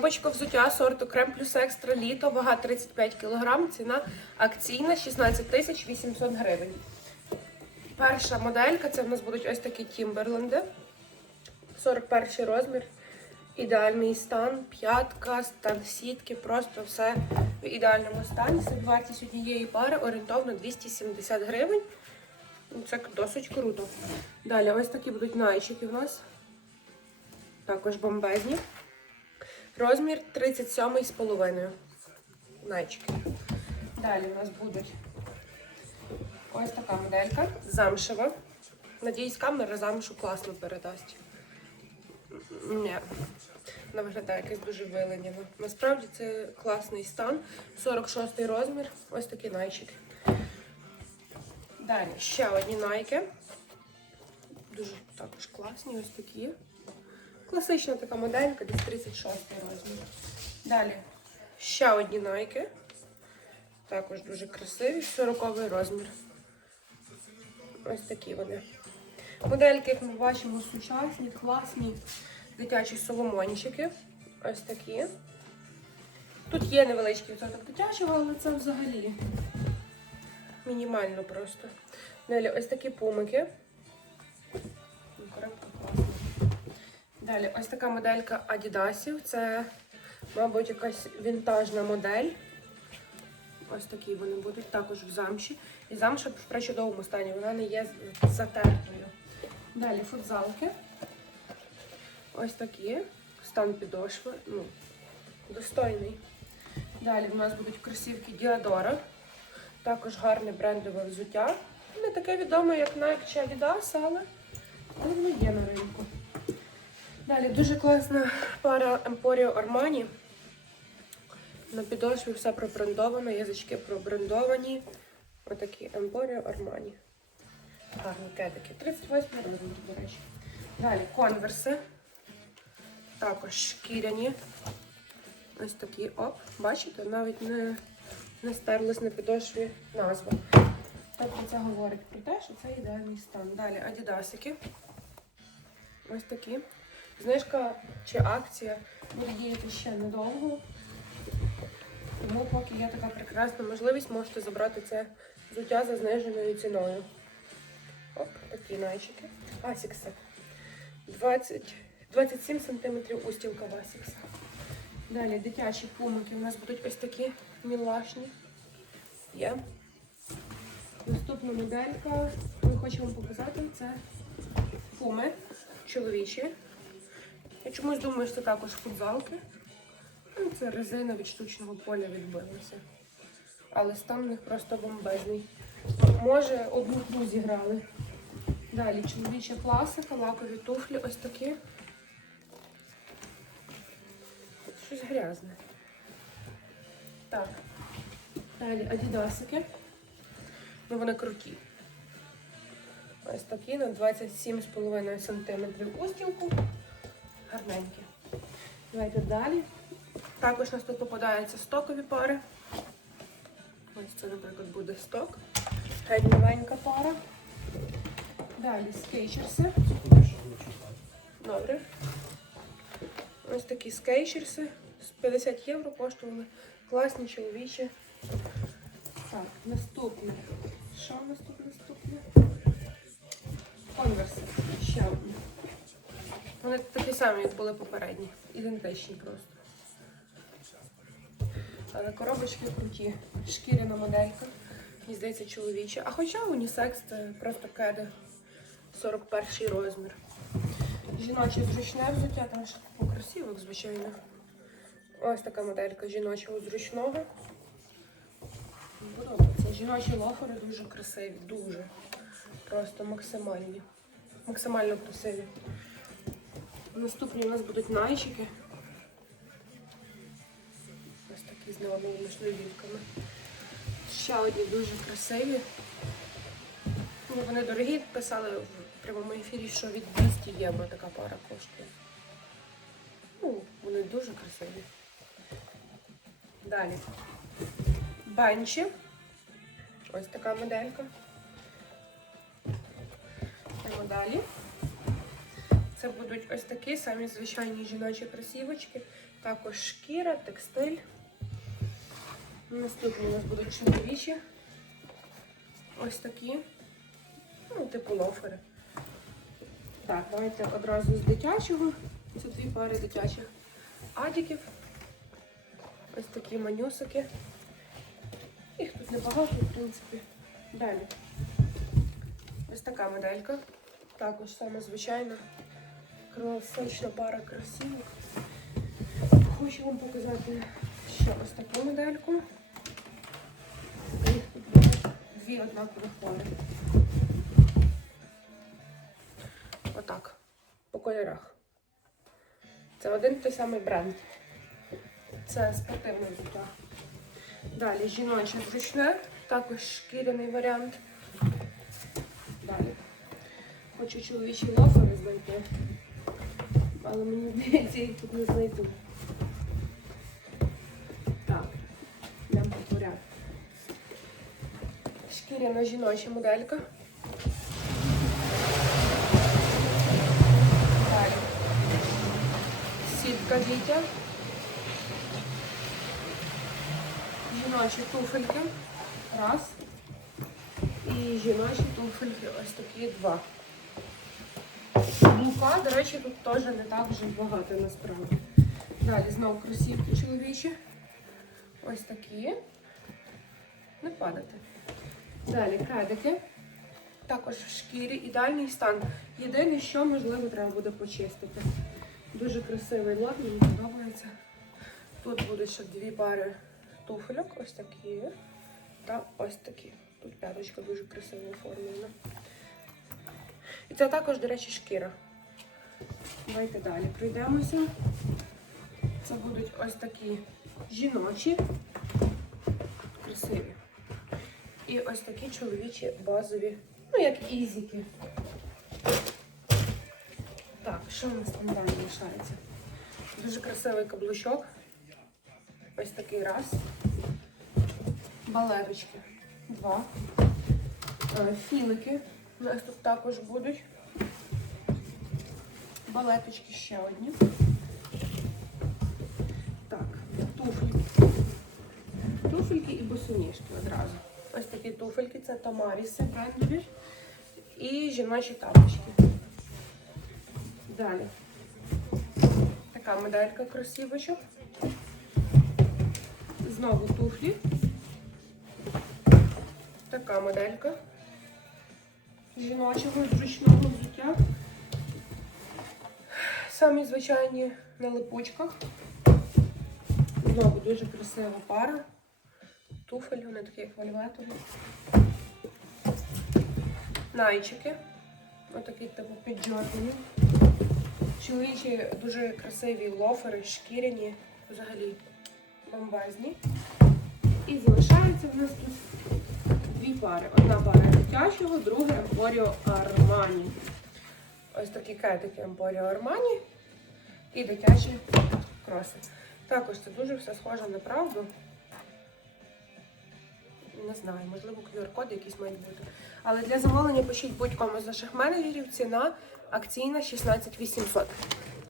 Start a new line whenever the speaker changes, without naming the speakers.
Бочко взуття сорту крем плюс екстра літо, вага 35 кг, ціна акційна 16 тисяч 800 гривень. Перша моделька це в нас будуть ось такі Тімберленди. 41 розмір. Ідеальний стан, п'ятка, стан сітки, просто все в ідеальному стані. Собівартість однієї пари орієнтовно 270 гривень. Ну, Це досить круто. Далі ось такі будуть найчики у нас. Також бомбезні. Розмір 37 з половиною. Найчики. Далі у нас будуть ось така моделька. Замшева. Надіюсь, камера замшу класно передасть. Ні. Вона виглядає якось дуже виленяно. Насправді це класний стан. 46 розмір. Ось такі найчики. Далі ще одні найки. Дуже також класні, ось такі. Класична така моделька, десь 36 розмір. Далі ще одні найки. Також дуже красиві, 40 розмір. Ось такі вони. Модельки, як ми бачимо, сучасні, класні дитячі соломончики. Ось такі. Тут є невеличкий відсоток дитячого, але це взагалі мінімально просто. Далі ось такі пумики. Коробка класна. Далі ось така моделька Адідасів. Це, мабуть, якась вінтажна модель. Ось такі вони будуть також в замші. І замша в причудовому стані, вона не є затертою. Далі футзалки. Ось такі. Стан підошви. Ну, достойний. Далі в нас будуть кросівки Діадора. Також гарне брендове взуття. Не таке відоме, як Nike чи Adidas, але воно є на ринку. Далі дуже класна пара Emporio Armani. На підошві все пробрендовано, язички пробрендовані. Отакі Emporio Armani. Гарні кедики. 38 розмір, до речі. Далі конверси. Також шкіряні. Ось такі оп. Бачите, навіть не, не стерлась на підошві назва. Тобто це говорить про те, що це ідеальний стан. Далі адідасики. Ось такі. Знижка чи акція буде діяти ще недовго. Тому поки є така прекрасна можливість, можете забрати це взуття за зниженою ціною. Оп, такі найчики. Асікси. 20, 27 см устілка в Асікса. Далі дитячі пумики у нас будуть ось такі мілашні. Є. Наступна моделька, ми хочемо показати, це пуми чоловічі. Я чомусь думаю, що це також футзалки. Ну, Це резина від штучного поля відбилася. Але стан у них просто бомбезний. Може, одну зіграли. Далі чоловіча класика, лакові туфлі ось такі. Щось грязне. Так. Далі адідасики. Ну, вони круті. Ось такі на 27,5 см устілку. Гарненькі. Давайте далі. Також у нас тут попадаються стокові пари. Ось це, наприклад, буде сток. Геть маленька пара. Далі скейчерси. Добре. Ось такі скейчерси. З 50 євро коштували. Класні чоловічі. Так, наступне. Що наступне? Наступне? Конверси. Ще одні. Вони такі самі, як були попередні. Ідентичні просто. Але коробочки круті. Шкіряна моделька. Мені здається, чоловіча. А хоча унісекс це просто кеди. 41 розмір. Жіноче зручне взуття, там ще купу красивок, звичайно. Ось така моделька жіночого зручного. Подобається. Жіночі лофери дуже красиві, дуже. Просто максимальні. Максимально красиві. Наступні у нас будуть найчики. Ось такі з неоновими шлюбівками. Ще одні дуже красиві. Ну, вони дорогі, писали в прямому ефірі, що від 200 євро така пара коштує. Ну, вони дуже красиві. Далі. Бенчі. Ось така моделька. Йдемо далі. Це будуть ось такі самі звичайні жіночі кросівочки Також шкіра, текстиль. Наступні у нас будуть чоловічі. Ось такі. Ну, типу лофери. Так, давайте одразу з дитячого. Це дві пари дитячих адіків. Ось такі манюсики. Їх тут небагато, в принципі. Далі. Ось така моделька. Також саме звичайна. Класична пара красивих. Хочу вам показати ще ось таку модельку. Їх тут буде дві однакових пари. Отак. По кольорах. Це один той самий бренд. Це спортивне взуття. Далі жіноче зручне, також шкіряний варіант. Далі. Хочу чоловічі лофери знайти. Але мені здається, їх тут не знайду. Так, йдемо по порядку. Шкіряна жіноча моделька. Далі. Сітка Вітя. Жіночі туфельки. Раз. І жіночі туфельки ось такі два. Мука, до речі, тут теж не так вже багато насправді. Далі знову кросівки чоловічі. Ось такі. Не падати. Далі кредики. Також в шкірі. Ідеальний стан. Єдине, що можливо треба буде почистити. Дуже красивий лак, мені подобається. Тут будуть ще дві пари туфельок, ось такі. Та ось такі. Тут п'яточка дуже красиво оформлена. І це також, до речі, шкіра. Давайте далі пройдемося. Це будуть ось такі жіночі, красиві. І ось такі чоловічі базові, ну як ізіки. Так, що у нас там далі лишається? Дуже красивий каблучок. Ось такий раз. Балерочки. Два. Е, Філики. У нас тут також будуть. Балеточки ще одні. Так, туфельки. Туфельки і босоніжки одразу. Ось такі туфельки, це Томаріси брендові. І жіночі тапочки. Далі. Така моделька красивочок. Знову туфлі. Така моделька жіночого зручного взуття. Самі звичайні на липучках. Знову дуже красива пара. Туфель, вони такі як вельветові. Найчики. Отакі типу підджордані. Чоловічі дуже красиві лофери, шкіряні, взагалі бомбезні. І залишається в нас тут дві пари. Одна пара дитячого, друга Емпоріо Армані. Ось такі кетики Емпоріо Армані і дитячі кроси. Також це дуже все схоже на правду. Не знаю, можливо, QR-коди якісь мають бути. Але для замовлення пишіть будь-кому з наших менеджерів ціна акційна 16 800.